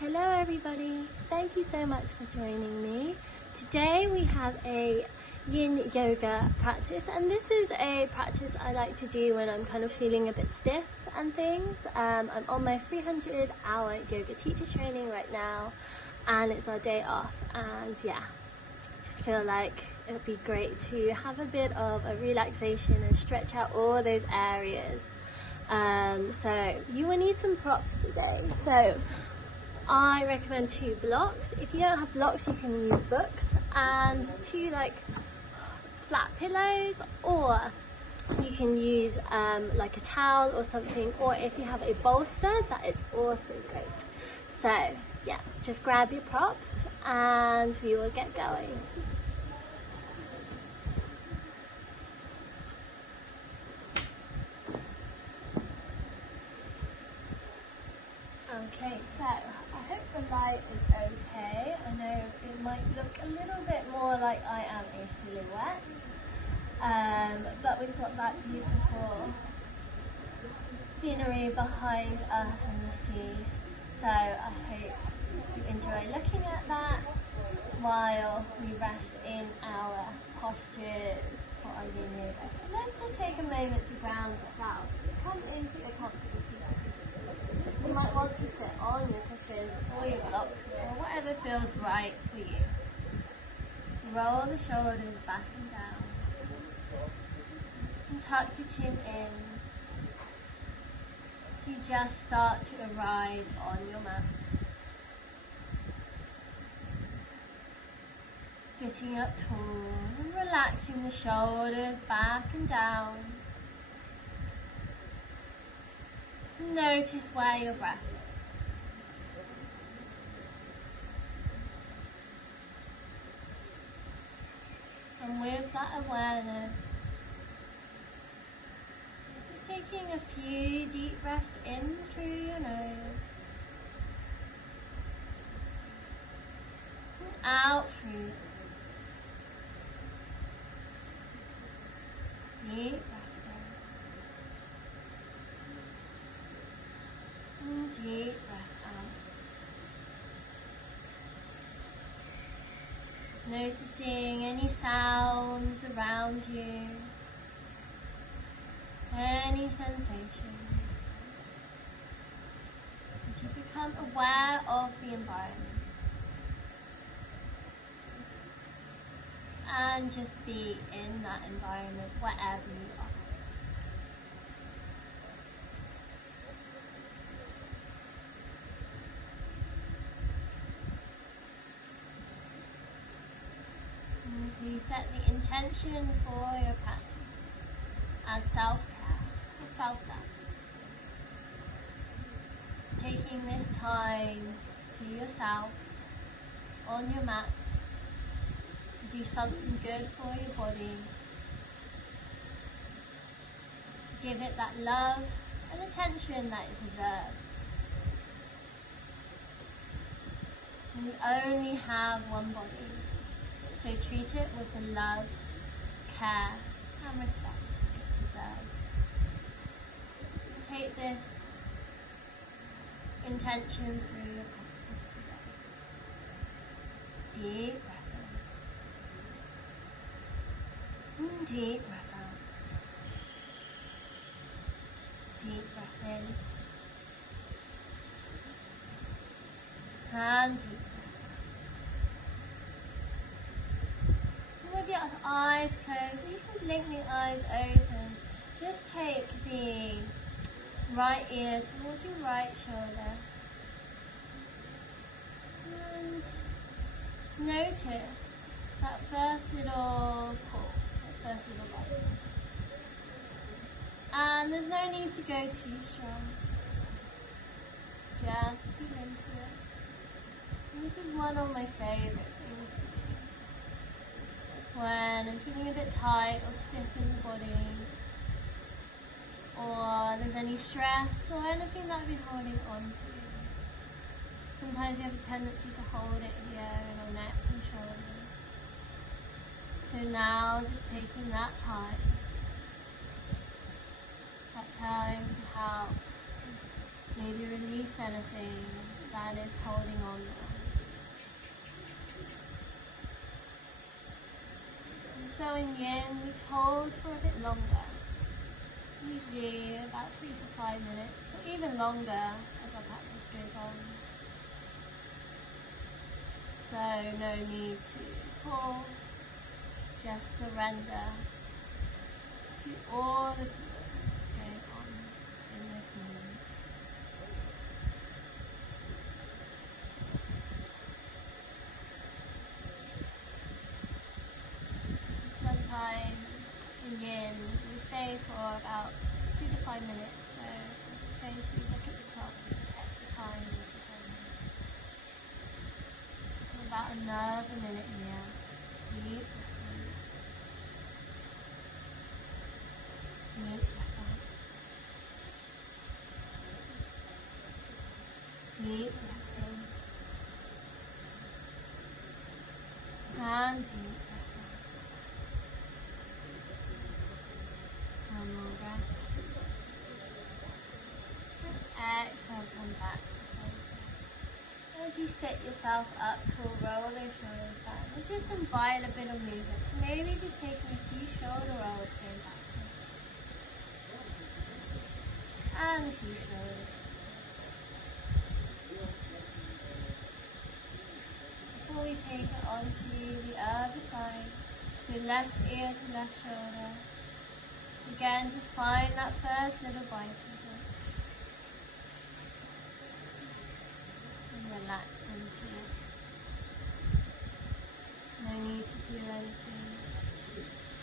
Hello everybody, thank you so much for joining me. Today we have a Yin Yoga practice, and this is a practice I like to do when I'm kind of feeling a bit stiff and things. I'm on my 300-hour yoga teacher training right now, and it's our day off, and yeah, I just feel like it would be great to have a bit of a relaxation and stretch out all those areas. So you will need some props today. So I recommend 2 blocks. If you don't have blocks, you can use books, and 2 like flat pillows, or you can use like a towel or something, or if you have a bolster, that is also great. So yeah, just grab your props and we will get going. Okay, so I hope the light is okay. I know it might look a little bit more like I am a silhouette, but we've got that beautiful scenery behind us in the sea. So I hope you enjoy looking at that while we rest in our postures for our Yin Yoga. So let's just take a moment to ground ourselves. Come into a comfortable seated position. You might want to sit on your cushions or your blocks or whatever feels right for you. Roll the shoulders back and down. And tuck your chin in. You just start to arrive on your mat. Sitting up tall and relaxing the shoulders back and down. Notice where your breath is. And with that awareness, just taking a few deep breaths in through your nose and out through your nose. Deep breath in and deep breath out. Noticing any sounds around you, any sensations, as you become aware of the environment. And just be in that environment wherever you are. And as we set the intention for your practice as self-care, or self-love, taking this time to yourself on your mat, do something good for your body, to give it that love and attention that it deserves. You only have one body, so treat it with the love, care and respect it deserves. Take this intention through your practice today. Deep breath. Deep breath out. Deep breath in. And deep breath out. And with your eyes closed, you can blink the eyes open. Just take the right ear towards your right shoulder. And notice that first little pull. First little bite. And there's no need to go too strong. Just feel into it. And this is one of my favourite things to do. When I'm feeling a bit tight or stiff in the body, or there's any stress or anything that I've been holding on to. Sometimes you have a tendency to hold it here in our neck and shoulders. So now, just taking that time to help maybe release anything that and is holding on there. And so in Yin, we hold for a bit longer. Usually about 3 to 5 minutes, or even longer as our practice goes on. So no need to pause, just surrender to all the feelings going on in this moment. Sometimes in Yin we stay for about 2 to 5 minutes, so I'm just going to look at the clock and check the time as we go. About another minute here. Deep breath in. Deep breath out. Deep breath in. And deep breath out. One more breath. Exhale, come back to center. As you set yourself up, to roll those shoulders back, and just invite a bit of movement. So maybe just taking a few shoulder rolls going backwards. And a few shoulders. Before we take it onto the other side, so left ear to left shoulder. Again, just find that first little bite of it. And relax into it. No need to do anything.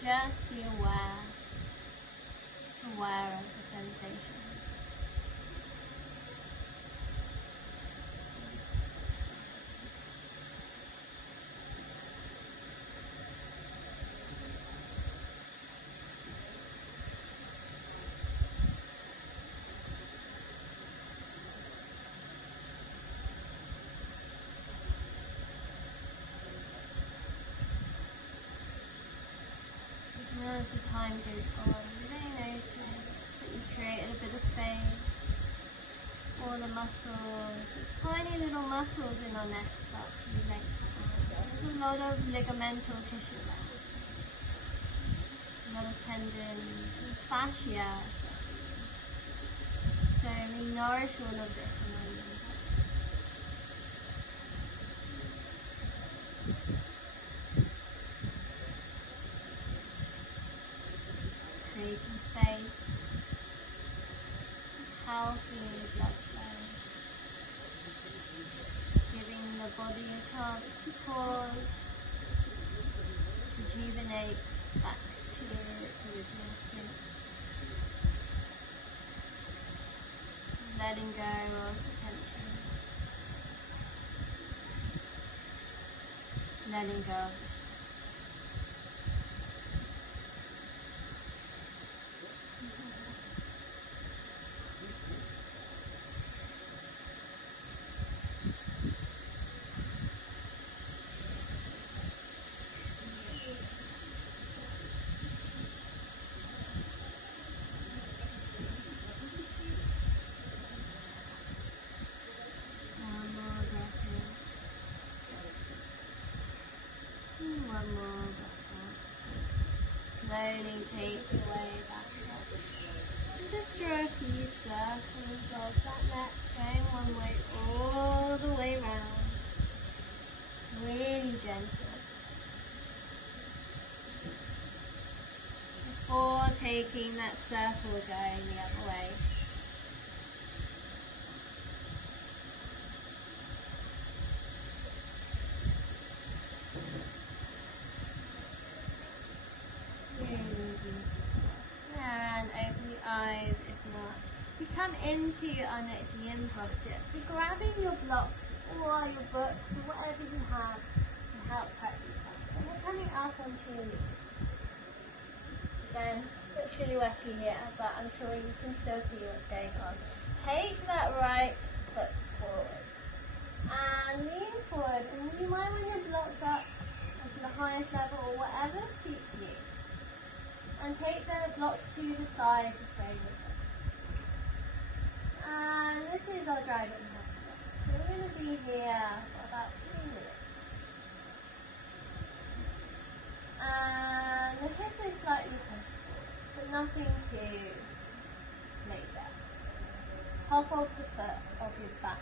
Just be aware of the sensation. As the time goes on, you may notice that you created a bit of space. All the muscles, these tiny little muscles in our neck start to lengthen out. There's a lot of ligamental tissue there. A lot of tendons and fascia. So we nourish all of this in our yin. Creating space, healthy blood flow, giving the body a chance to pause, rejuvenate back to its original state, letting go of the tension, letting go of the one more breath out. Slowly take your way back up. And just draw a few circles of that neck, going one way all the way round. Really gentle. Before taking that circle going the other way. And open the eyes if not. So come into our next yin posture. So grabbing your blocks or your books or whatever you have can help practice that. And we're coming up onto your knees. Again, a bit silhouette here, but I'm sure you can still see what's going on. Take that right foot forward. And lean forward. And you might want your blocks up to the highest level or whatever suits you. And take the blocks to the side to frame it. And this is our dragon posture. So we're going to be here for about 3 minutes. And the hip is slightly pushed, but nothing too major. Top of the foot, of your back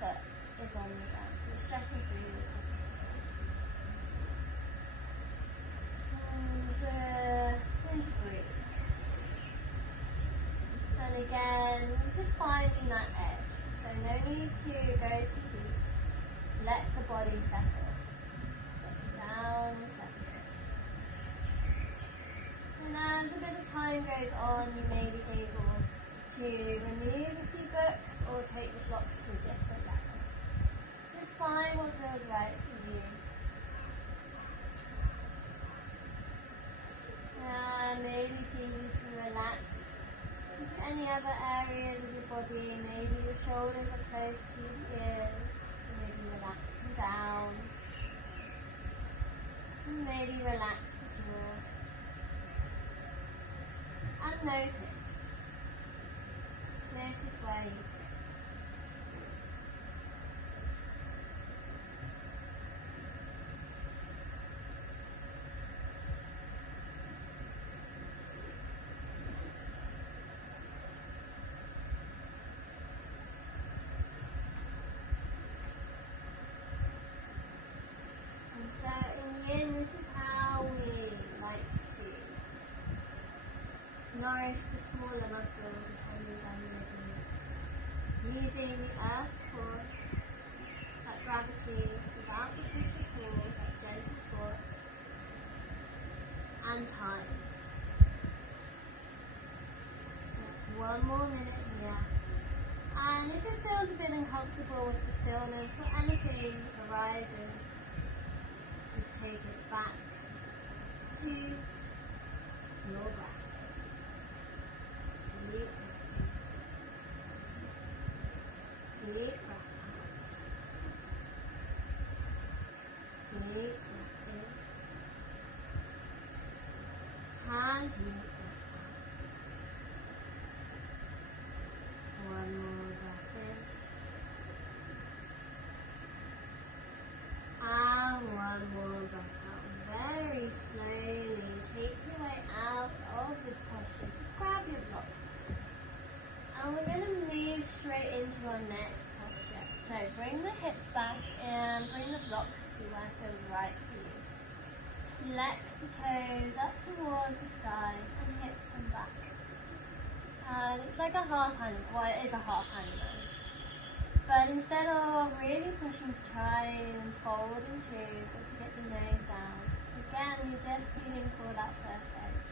foot, is on the ground, so it's stressing through the top of the foot. And breathe. And again, just finding that edge. So no need to go too deep. Let the body settle. Settle down, settle. And as a bit of time goes on, you may be able to remove a few books or take the blocks to a different level. Just find what feels right for you. And maybe see if you can relax into any other areas of your body. Maybe your shoulders are close to your ears. So maybe relax them down. And maybe relax the jaw. And notice. Notice where you feel. So in Yin, this is how we like to nourish the smaller muscles, the tendons and the ligaments, using the earth's force, that gravity without the push or pull, that gentle force, and time. Just 1 more minute here. And if it feels a bit uncomfortable with the stillness or anything arising, just take it back to your breath. Deep breath in. Deep breath out. Deep breath in. And deep breath out. 1 more breath in. And 1 more breath out. Very slowly take your way out of this posture. Just grab your blocks. And we're going to move straight into our next posture. So bring the hips back and bring the blocks to where it feels right for you. Flex the toes up towards the sky and hips them back. And it's like a half hand, well it is a half handstand. But instead of really pushing to try and fold into or to get the nose down, again you're just feeling for that first edge.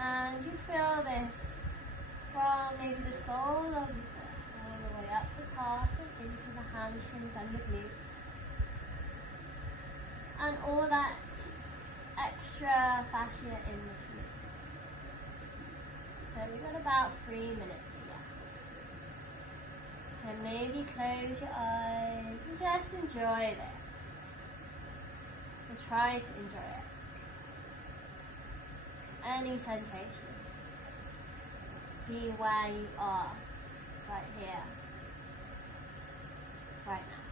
And you feel this from maybe the sole of your foot all the way up the calf and into the hamstrings and the glutes. And all that extra fascia in between. So we've got about 3 minutes here. And maybe close your eyes and just enjoy this. And try to enjoy it. Any sensations. Be where you are, right here, right now.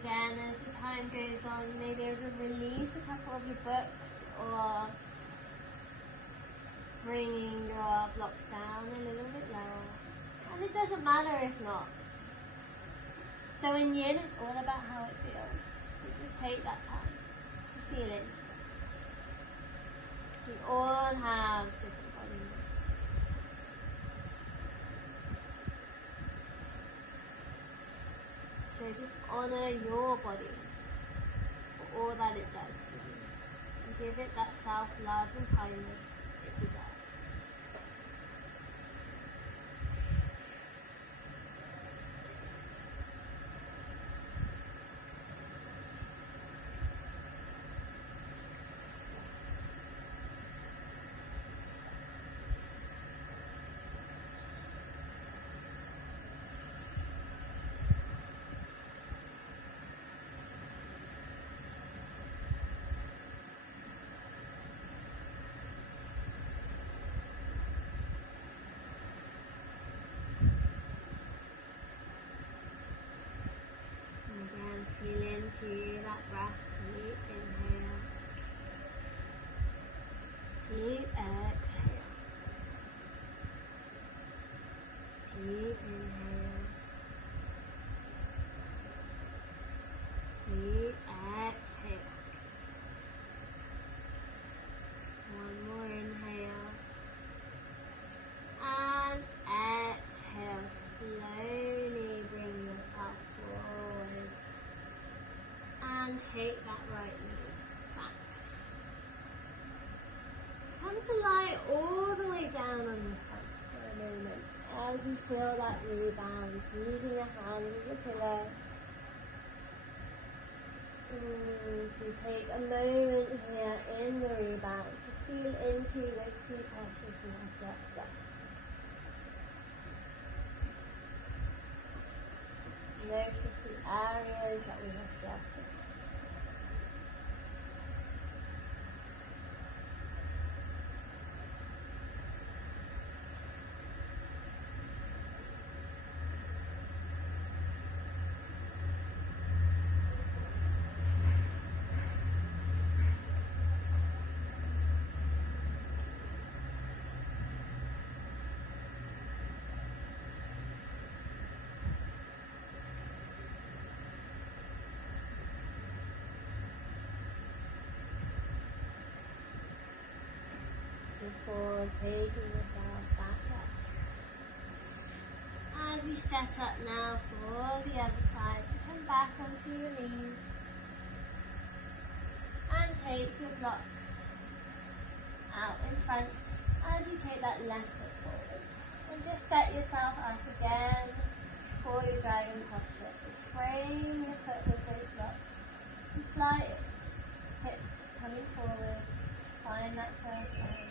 Again, as the time goes on, you may be able to release a couple of your books or bringing your blocks down a little bit lower. And it doesn't matter if not. So in Yin, it's all about how it feels. So just take that time to feel it. We all have different bodies. So just honour your body for all that it does for you. And give it that self-love and kindness it deserves. take that right knee back. Come to lie all the way down on your front for a moment as you feel that rebound, using your hands as a pillow. You take a moment here in the rebound to feel into those two pressures we have just done. Notice the areas that we have just done. Before taking yourself back up. As we set up now for the other side, so come back onto your knees and take your blocks out in front as you take that left foot forwards. And just set yourself up again for your dragon posture. So frame your foot with those blocks. And slight hips coming forward. Find that first line.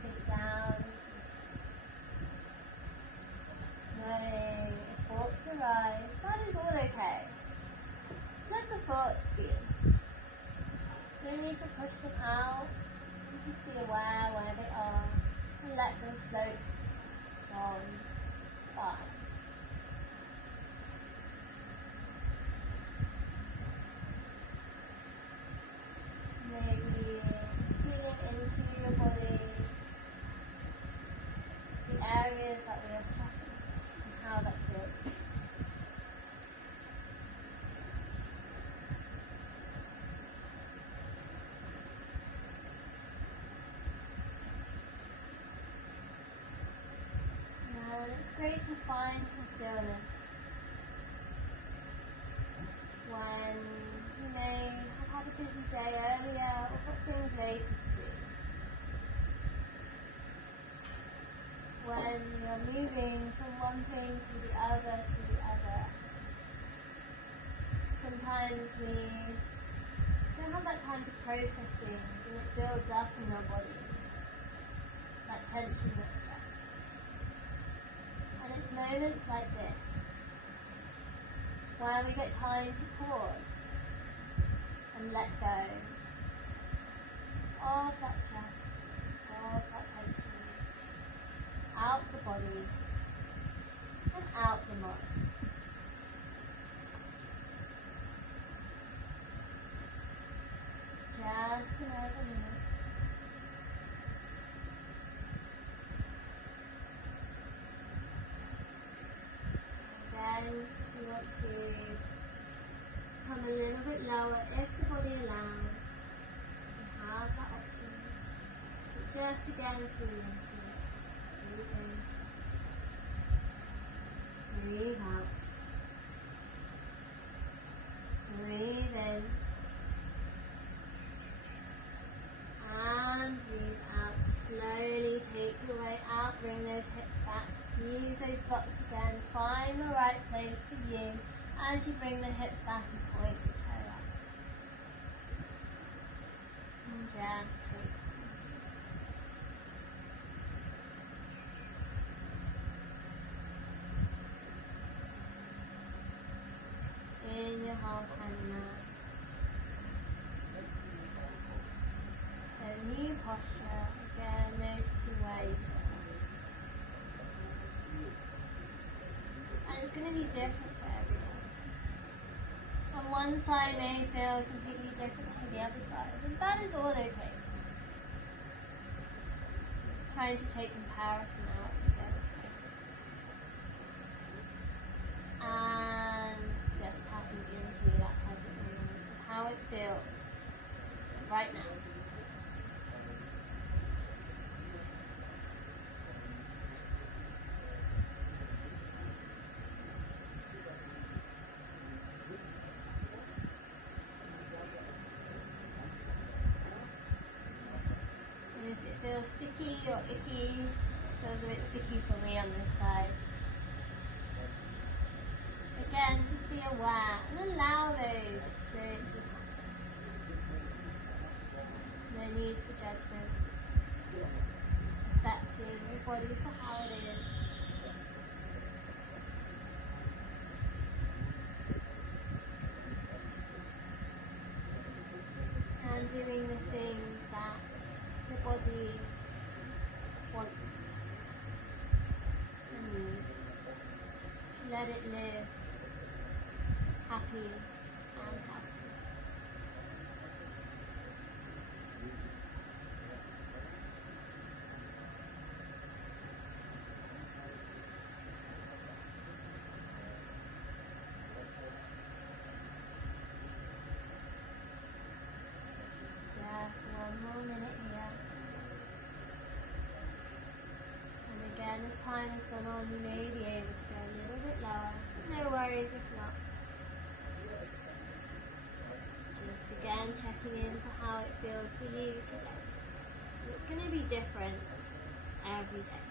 Sit down, knowing if thoughts arise, that is all okay. Just let the thoughts be. You don't need to push them out, you just be aware where they are and let them float on by. Maybe just feeling into your body, the areas that we are stressing and how that feels. And it's great to find some stillness when you may have had a busy day earlier or got things later to do. When you're moving from one thing to the other, sometimes we don't have that time to process things and it builds up in our body, that tension, that stress. And it's moments like this where we get time to pause and let go of that stress, of that tension, out the body and out the mind. Just another minute. Then you want to come a little bit lower if the body allows. You have that option. But just again feel into it. Breathe in. Breathe out. Breathe in. And breathe out. Slowly take your way out. Bring those hips back. Use those blocks again. Find the right place for you as you bring the hips back and point the toe up. And just take in your half hand now. So new posture, again noticing where you go. And it's going to be different for everyone. On one side may feel completely different to the other side, and that is all okay. Trying to take comparison out of it. And just tapping into that present moment, how it feels right now. feels sticky or icky. Feels a bit sticky for me on this side. Again, just be aware and allow those experiences happen. No need for judgment. Accepting your body for how it is. And doing the things that the body wants and needs. Let it live happy and healthy. Just one more minute here. And again, as time has gone on, you may be able to go a little bit lower. No worries if not. Just again checking in for how it feels for you today. It's going to be different every day.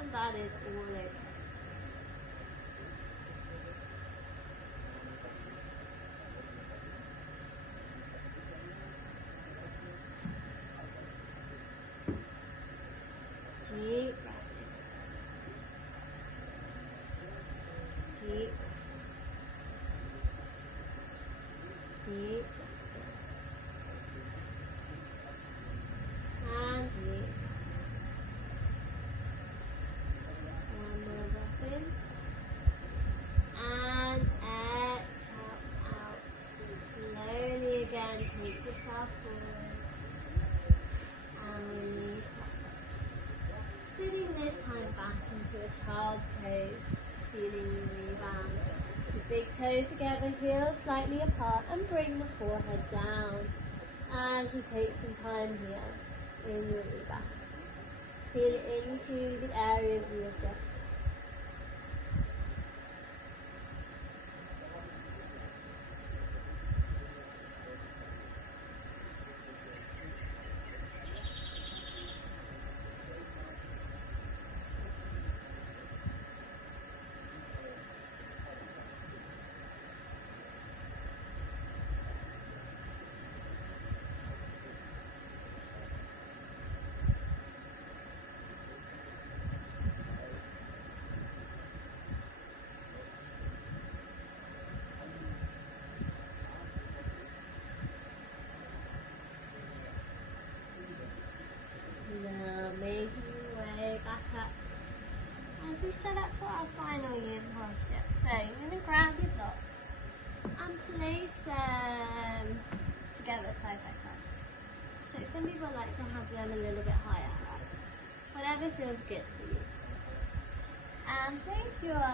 And that is all okay. Deep breath in. Deep breath. Deep. And deep. One more breath in. And exhale out. Slowly again take yourself forward. And release that. Sitting this time back into a child's pose. Feeling the rebound. The big toes together, heels slightly apart, and bring the forehead down as you take some time here in your rebound. Feel into the areas you have just. Now making your way back up as we set up for our final yin posture. So you're going to grab your blocks and place them together side by side. So some people like to have them a little bit higher up. Whatever feels good for you. And place your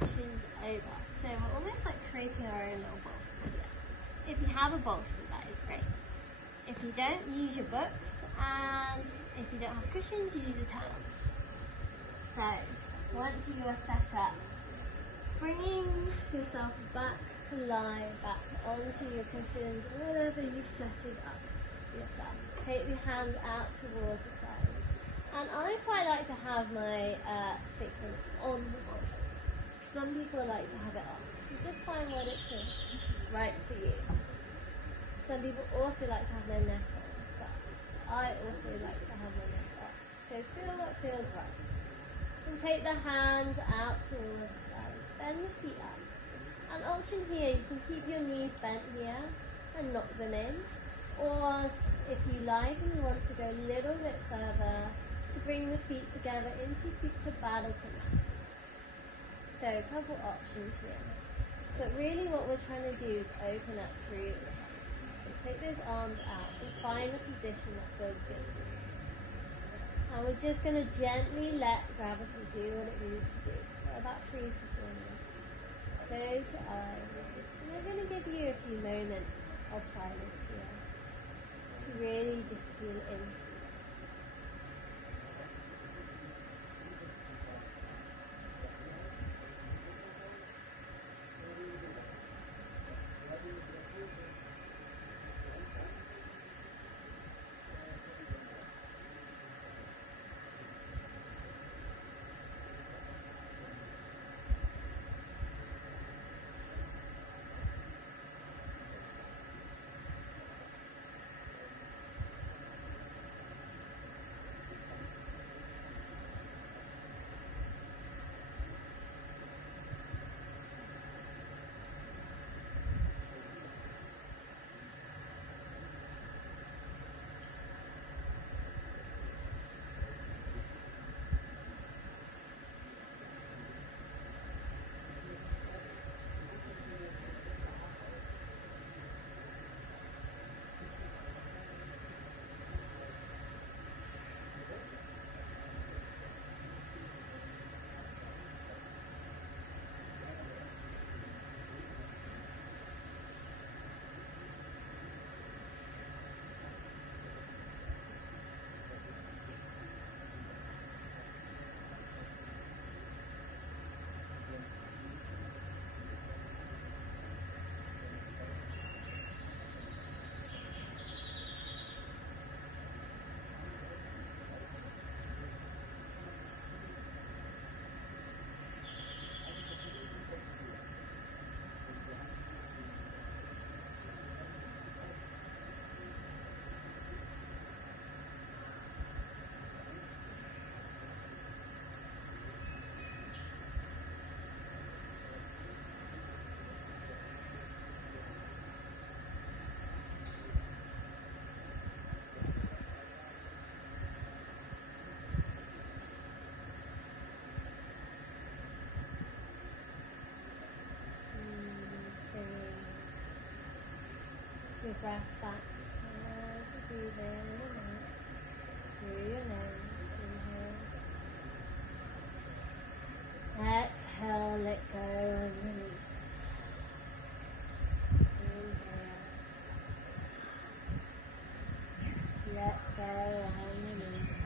shins over. So we're almost like creating our own little bolster here. If you have a bolster, that is great. If you don't, use your books, and if you don't have cushions, use your towels. So, once you are set up, bringing yourself back to lie, back onto your cushions, whatever you've set it up yourself. Take your hands out towards the side. And I quite like to have my sacrum on the bolsters. Some people like to have it off. You just find what it feels right for you. Some people also like to have their neck on, but I also like to have my neck off. So feel what feels right. And take the hands out towards the side. Bend the feet up. An option here, you can keep your knees bent here and knock them in. Or if you like and you want to go a little bit further, to bring the feet together into Supta Baddha Konasana. So a couple options here. But really what we're trying to do is open up through the head. So take those arms out and find a position that feels good for you. And we're just going to gently let gravity do what it needs to do for about 3 to 4 minutes. Close your eyes. And we're going to give you a few moments of silence here to really just feel into it. breath back as you breathe in and out through your nose. Inhale. Exhale, let go and release. Inhale. Let go and release.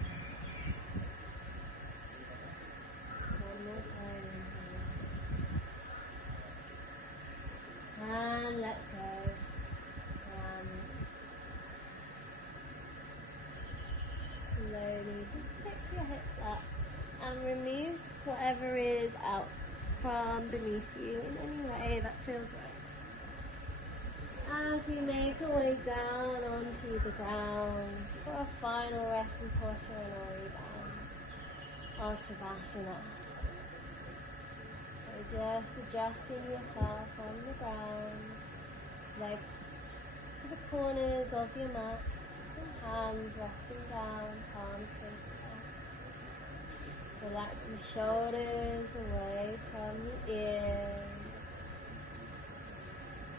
One more time. Inhale. And let go. And slowly just pick your hips up and remove whatever is out from beneath you in any way that feels right. As we make our way down onto the ground for a final resting posture and our rebound, our Savasana. So just adjusting yourself on the ground, legs to the corners of your mat, and hands resting down, palms facing up. Relax the shoulders away from the ears.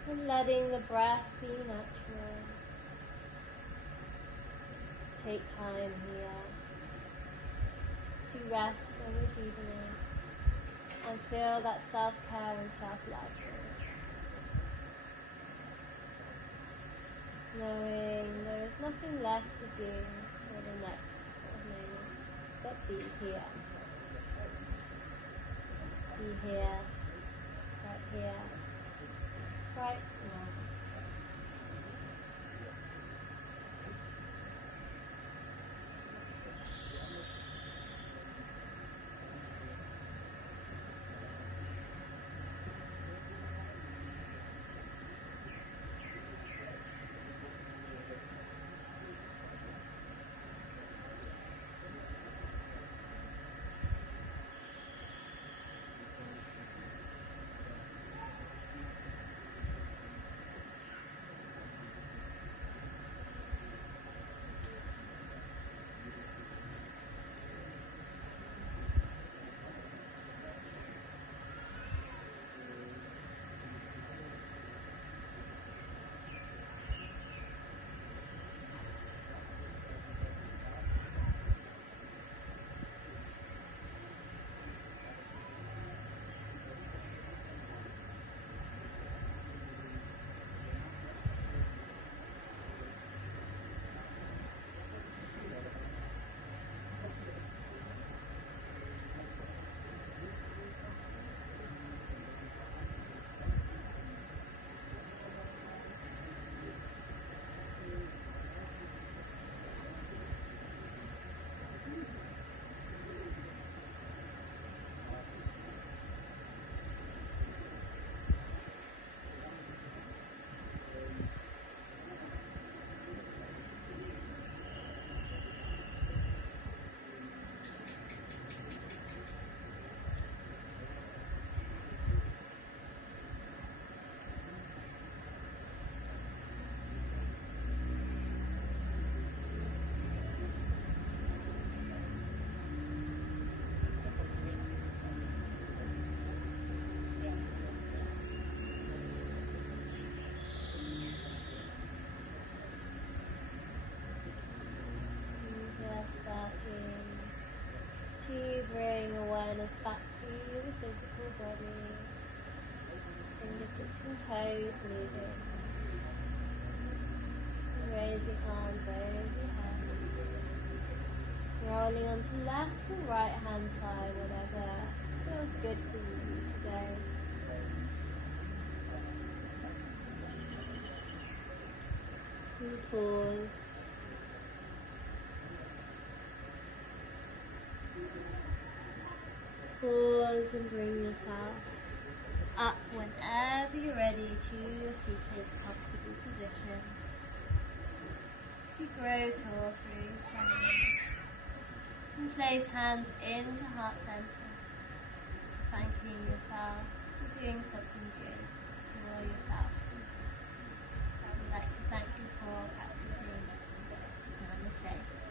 And letting the breath be natural. Take time here to rest and rejuvenate and feel that self-care and self-love. Knowing there is nothing left to do for the next moments, but be here. Be here, right now. To bring awareness back to the physical body, fingertips and toes moving, raising arms over your head, rolling onto left or right hand side, whatever feels good for you today. And pause. Pause and bring yourself up whenever you're ready to your seated comfortable position. You grow tall through standing. And place hands into heart center, thanking yourself for doing something good for yourself. I would like to thank you for practicing. Namaste.